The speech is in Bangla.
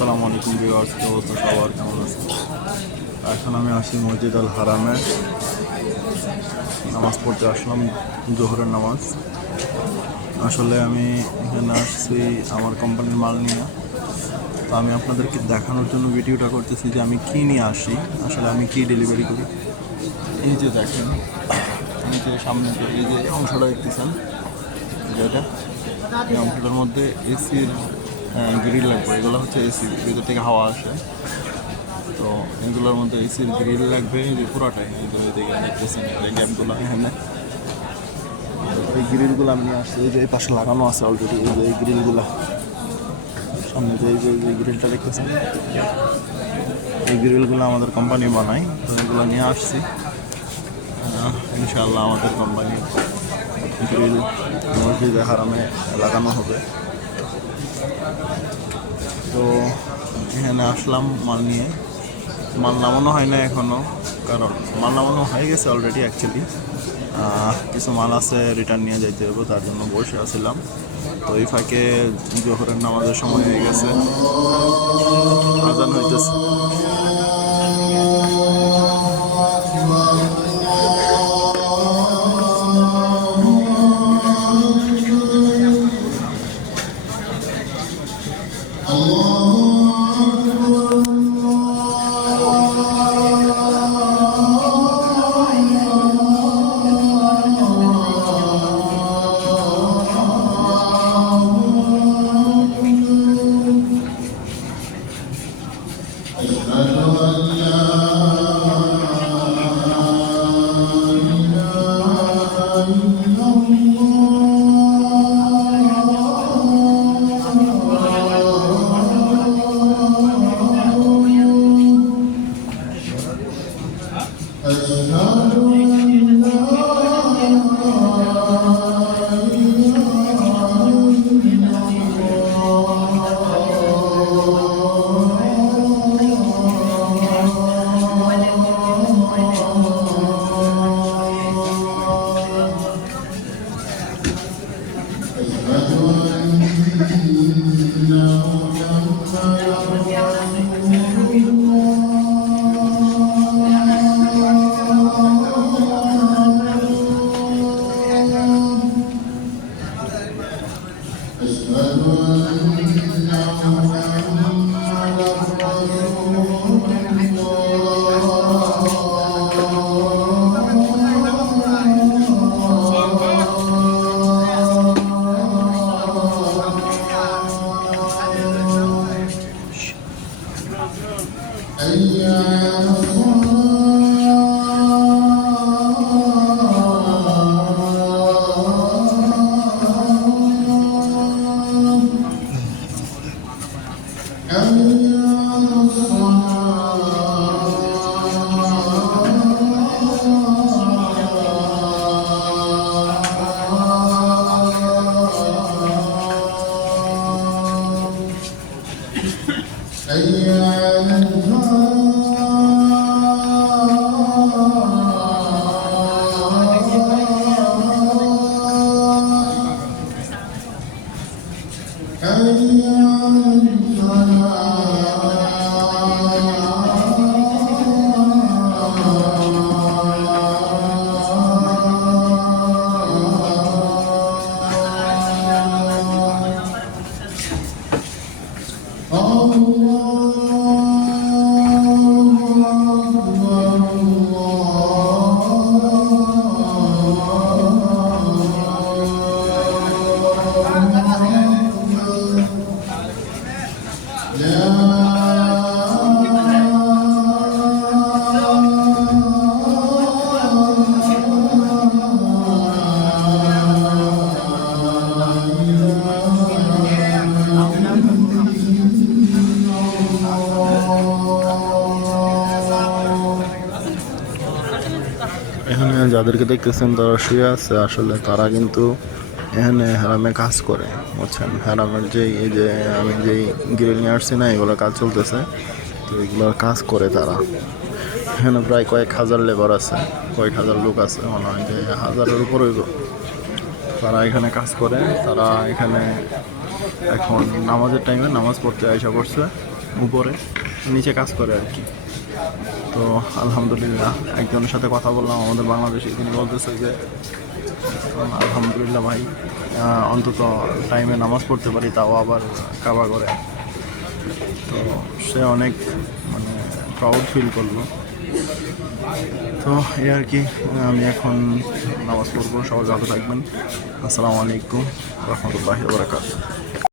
আসসালামু আলাইকুম ভিউয়ার্স, কি অবস্থা সবার, কেমন আছে? এখন আমি আসি মসজিদ আল হারামে নামাজ পড়তে আসলাম, জোহরের নামাজ। আসলে আমি এখানে আসছি আমার কোম্পানির মাল নিয়ে। তো আমি আপনাদেরকে দেখানোর জন্য ভিডিওটা করতেছি যে আমি কী নিয়ে আসি, আসলে আমি কী ডেলিভারি করি। এই যে দেখেন, এই যে সামনে যে এই যে অংশটা দেখতেছেন, যেটা এই অংশটার মধ্যে এসির গ্রিল লাগবে। এগুলো হচ্ছে এসি, ভিতর থেকে হাওয়া আসে। তো এগুলোর মধ্যে এসির গ্রিল লাগবে, এই যে পুরাটাই এই যে দেখে দেখতেছেন এই গ্যাপগুলো এখানে। এই গ্রিলগুলো আমি নিয়ে আসছি, এই যে এই পাশে লাগানো আছে অলরেডি। এই যে এই গ্রিলগুলো সামনে যে এই গ্রিলটা দেখতেছেন, এই গ্রিলগুলো আমাদের কোম্পানি বানায়। তো এগুলো নিয়ে আসছি, ইনশাআল্লাহ আমাদের কোম্পানি গ্রিল মসজিদে হারামে লাগানো হবে। তো এখানে আসলাম মাল নিয়ে। মাল নামানো হয় না এখনও, কারণ মাল নামানো হয়ে গেছে অলরেডি অ্যাকচুয়ালি। কিছু মাল আছে রিটার্ন নিয়ে যাইতে হবে, তার জন্য বসে আসছিলাম। তো এই ফাঁকে জোহরের নামাজের সময় হয়ে গেছে, আজান হইতেছে। এখানে যাদেরকে দেখতেছেন তারা শুয়ে আছে, আসলে তারা কিন্তু এখানে হারামে কাজ করে, বুঝছেন। হারামের এই যে আমি যেই গ্রিল নিয়ে আসছি না, এগুলো কাজ চলতেছে। তো এগুলোর কাজ করে তারা। এখানে প্রায় কয়েক হাজার লেবার আছে, কয়েক হাজার লোক আছে, মনে হয় যে 1000-এর উপর হইব। তারা এখানে কাজ করে। তারা এখানে এখন নামাজের টাইমে নামাজ পড়তে আইসা করছে। উপরে, নিচে কাজ করে আর কি। তো আলহামদুলিল্লাহ একজনের সাথে কথা বললাম আমাদের বাংলাদেশে, তিনি বলতেছে যে আলহামদুলিল্লাহ ভাই, অন্তত টাইমে নামাজ পড়তে পারি, তাও আবার কাবা করে। তো সে অনেক মানে প্রাউড ফিল করলো। তো এই আর কি, আমি এখন নামাজ পড়বো। সবাই ভালো থাকবেন। আসসালামু আলাইকুম রহমতুল্লাহি ওয়া বারাকাতুহু।